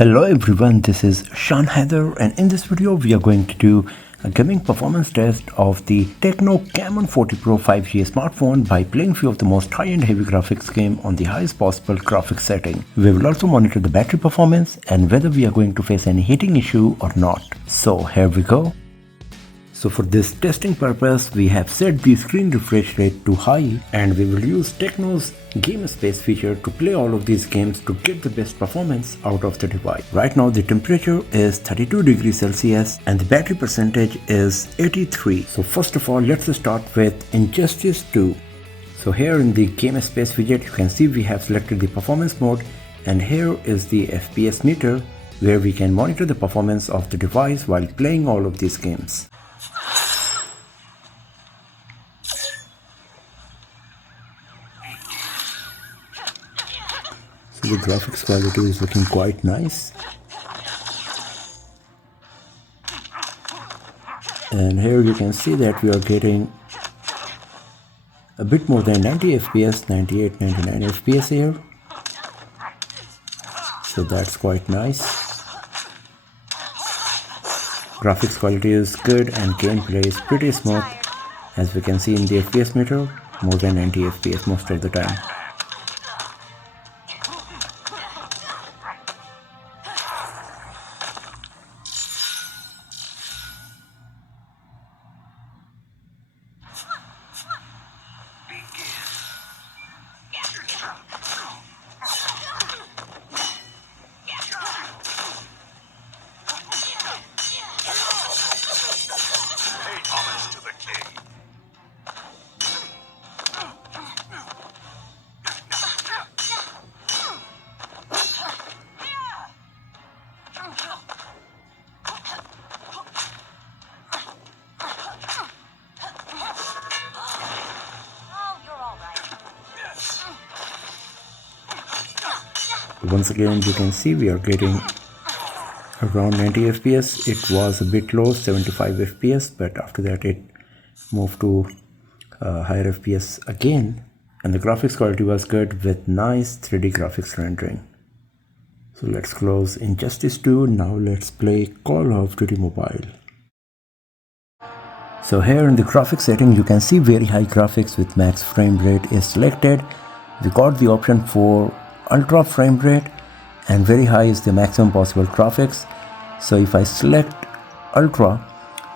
Hello everyone, this is Sean Heather, and in this video we are going to do a gaming performance test of the Tecno Camon 40 Pro 5G smartphone by playing few of the most high-end heavy graphics game on the highest possible graphics setting. We will also monitor the battery performance and whether we are going to face any heating issue or not. So here we go. So for this testing purpose, we have set the screen refresh rate to high, and we will use Tecno's Game Space feature to play all of these games to get the best performance out of the device. Right now the temperature is 32 degrees Celsius and the battery percentage is 83. So first of all, let's start with Injustice 2. So here in the Game Space widget, you can see we have selected the performance mode, and here is the FPS meter where we can monitor the performance of the device while playing all of these games. So the graphics quality is looking quite nice. And here you can see that we are getting a bit more than 90 FPS, 98, 99 FPS here. So that's quite nice. Graphics quality is good and gameplay is pretty smooth. As we can see in the FPS meter, more than 90 FPS most of the time. Once again, you can see we are getting around 90 FPS. It was a bit low, 75 FPS, but after that it moved to higher FPS again, and the graphics quality was good with nice 3D graphics rendering. So let's close Injustice 2. Now let's play Call of Duty Mobile. So here in the graphics setting, you can see very high graphics with max frame rate is selected. We got the option for ultra frame rate, and very high is the maximum possible graphics. So if I select ultra,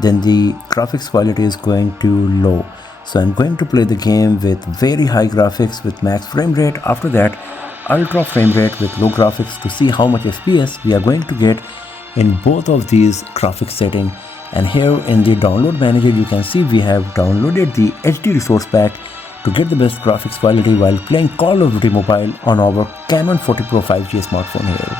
then the graphics quality is going to low. So I'm going to play the game with very high graphics with max frame rate. After that, ultra frame rate with low graphics to see how much FPS we are going to get in both of these graphics setting. And here in the download manager, you can see we have downloaded the HD resource pack to get the best graphics quality while playing Call of Duty Mobile on our Camon 40 Pro 5G smartphone here.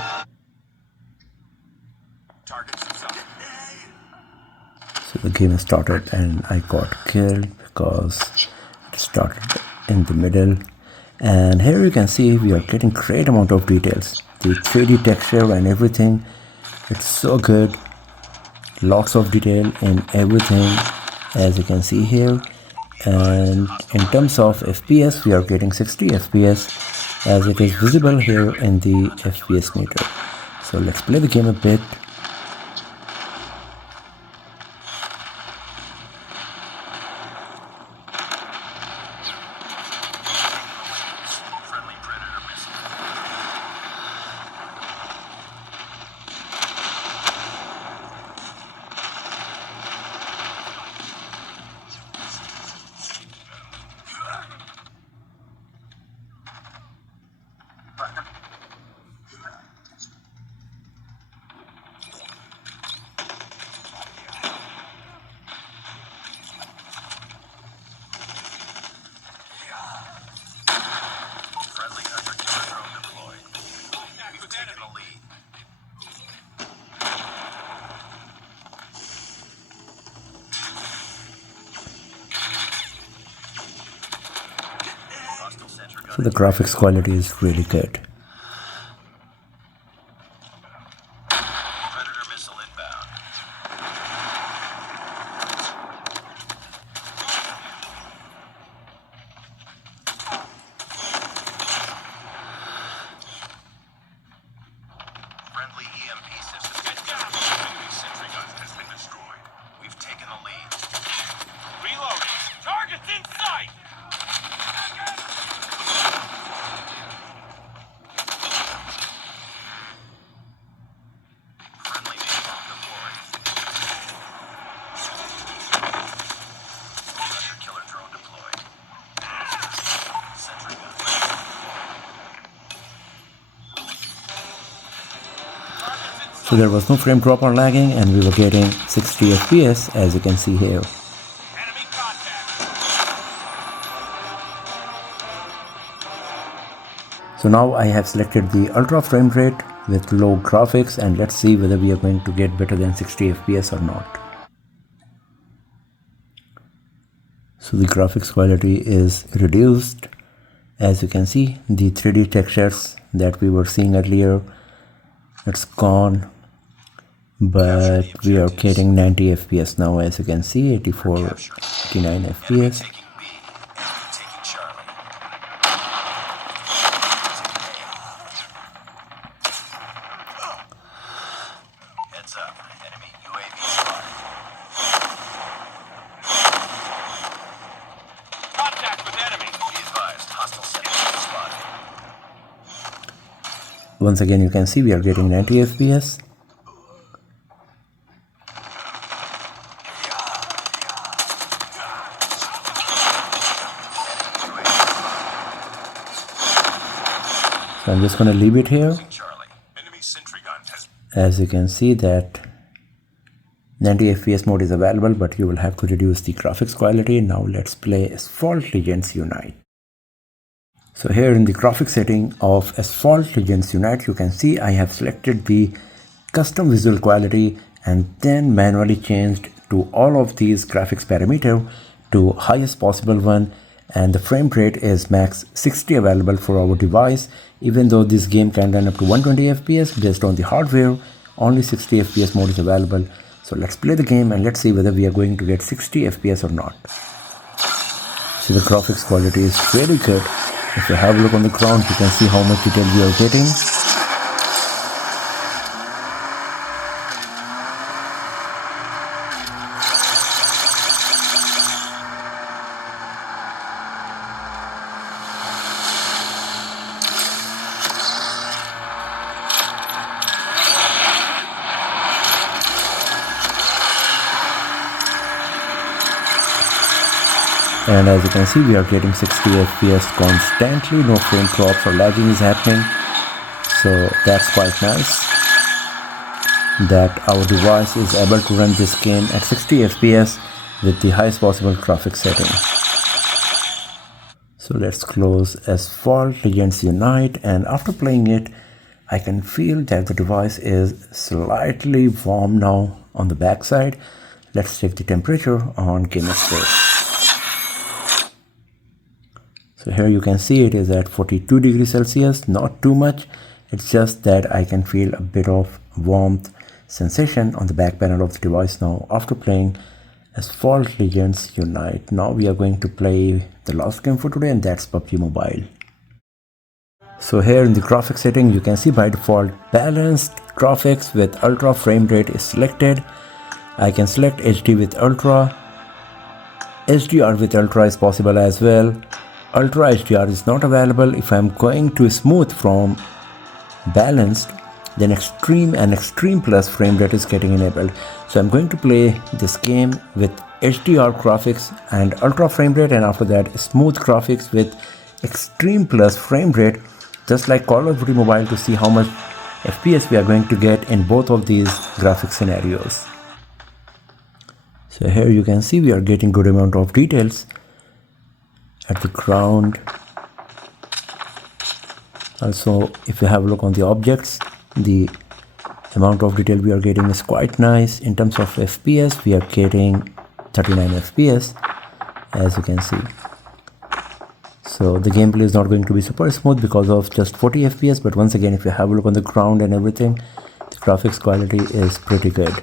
So the game started and I got killed because it started in the middle. And here you can see we are getting great amount of details. The 3D texture and everything, it's so good. Lots of detail in everything, as you can see here. And in terms of FPS, we are getting 60 FPS as it is visible here in the FPS meter. So let's play the game a bit. So the graphics quality is really good. Friendly EMP system. Get down! Enemy sentry gun has been destroyed. We've taken the lead. Reloading! Target's in sight! Friendly napalm deployed. Hunter killer drone deployed. Sentry gun. So there was no frame drop or lagging, and we were getting 60 FPS as you can see here. Enemy contact. So now I have selected the ultra frame rate with low graphics, and let's see whether we are going to get better than 60 FPS or not. So the graphics quality is reduced. As you can see, the 3D textures that we were seeing earlier, it's gone. But we are getting 90 FPS now, as you can see, 84, 89 FPS. Taking B. Taking Charlie. Heads up. Enemy UAV spotted. Contact with enemy. Be advised. Hostile sentry spotted. Once again, you can see we are getting 90 FPS. So I'm just going to leave it here. Charlie. Enemy sentry gun has. As you can see that 90 FPS mode is available, but you will have to reduce the graphics quality. Now let's play Asphalt Legends Unite. So here in the graphics setting of Asphalt Legends Unite, you can see I have selected the custom visual quality and then manually changed to all of these graphics parameter to highest possible one, and the frame rate is max 60 available for our device. Even though this game can run up to 120 FPS based on the hardware, only 60 FPS mode is available. So let's play the game and let's see whether we are going to get 60 FPS or not. So the graphics quality is very good. If you have a look on the ground, you can see how much detail we are getting. And as you can see, we are getting 60 FPS constantly, no frame drops or lagging is happening. So that's quite nice that our device is able to run this game at 60 FPS with the highest possible graphics setting. So let's close Asphalt Legends Unite, and after playing it, I can feel that the device is slightly warm now on the backside. Let's check the temperature on Game Space. So here you can see it is at 42 degrees Celsius, not too much. It's just that I can feel a bit of warmth sensation on the back panel of the device now after playing Asphalt Legends Unite. Now we are going to play the last game for today, and that's PUBG Mobile. So here in the graphics setting, you can see by default balanced graphics with ultra frame rate is selected. I can select HD with ultra. HDR with ultra is possible as well. Ultra HDR is not available. If I'm going to smooth from balanced, then extreme and extreme plus frame rate is getting enabled. So I'm going to play this game with HDR graphics and ultra frame rate, and after that smooth graphics with extreme plus frame rate, just like Call of Duty Mobile, to see how much FPS we are going to get in both of these graphic scenarios. So here you can see we are getting good amount of details at the ground. Also, if you have a look on the objects, the amount of detail we are getting is quite nice. In terms of FPS, we are getting 39 FPS, as you can see. So the gameplay is not going to be super smooth because of just 40 FPS, but once again, if you have a look on the ground and everything, the graphics quality is pretty good.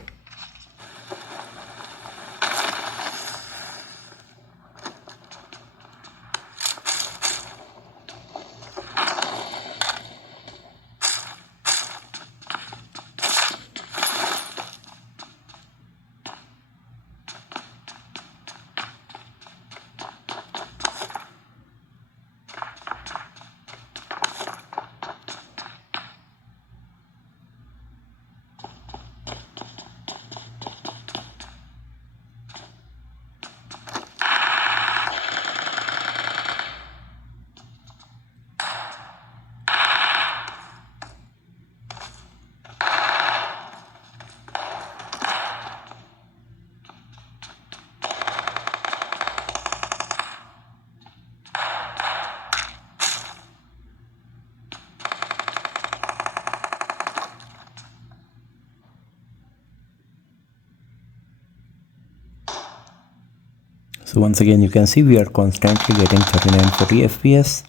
So once again you can see we are constantly getting 39-40 FPS.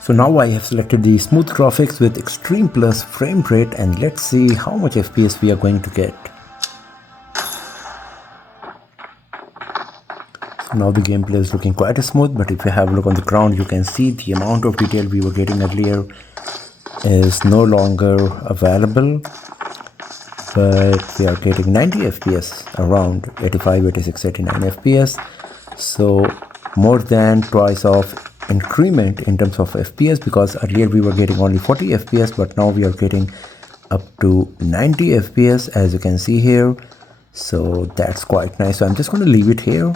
So now I have selected the smooth graphics with extreme plus frame rate, and let's see how much FPS we are going to get. So now the gameplay is looking quite smooth, but if you have a look on the ground, you can see the amount of detail we were getting earlier is no longer available, but we are getting 90 FPS, around 85, 86, 89 FPS. So more than twice of increment in terms of FPS, because earlier we were getting only 40 FPS, but now we are getting up to 90 FPS, as you can see here. So that's quite nice. So I'm just going to leave it here.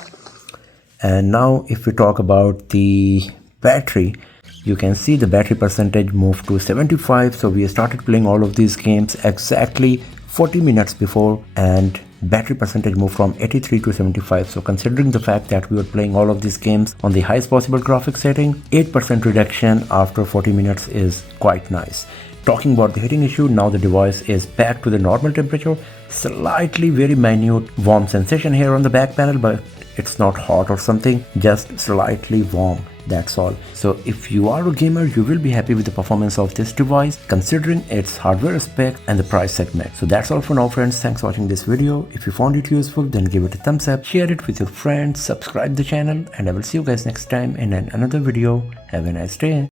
And now if we talk about the battery, you can see the battery percentage moved to 75. So we started playing all of these games exactly 40 minutes before, and battery percentage moved from 83 to 75. So considering the fact that we were playing all of these games on the highest possible graphics setting, 8% reduction after 40 minutes is quite nice. Talking about the heating issue, now the device is back to the normal temperature. Slightly very minute warm sensation here on the back panel, but it's not hot or something, just slightly warm. That's all. So if you are a gamer, you will be happy with the performance of this device considering its hardware spec and the price segment. So that's all for now, friends. Thanks for watching this video. If you found it useful, then give it a thumbs up, share it with your friends, subscribe the channel, and I will see you guys next time in another video. Have a nice day.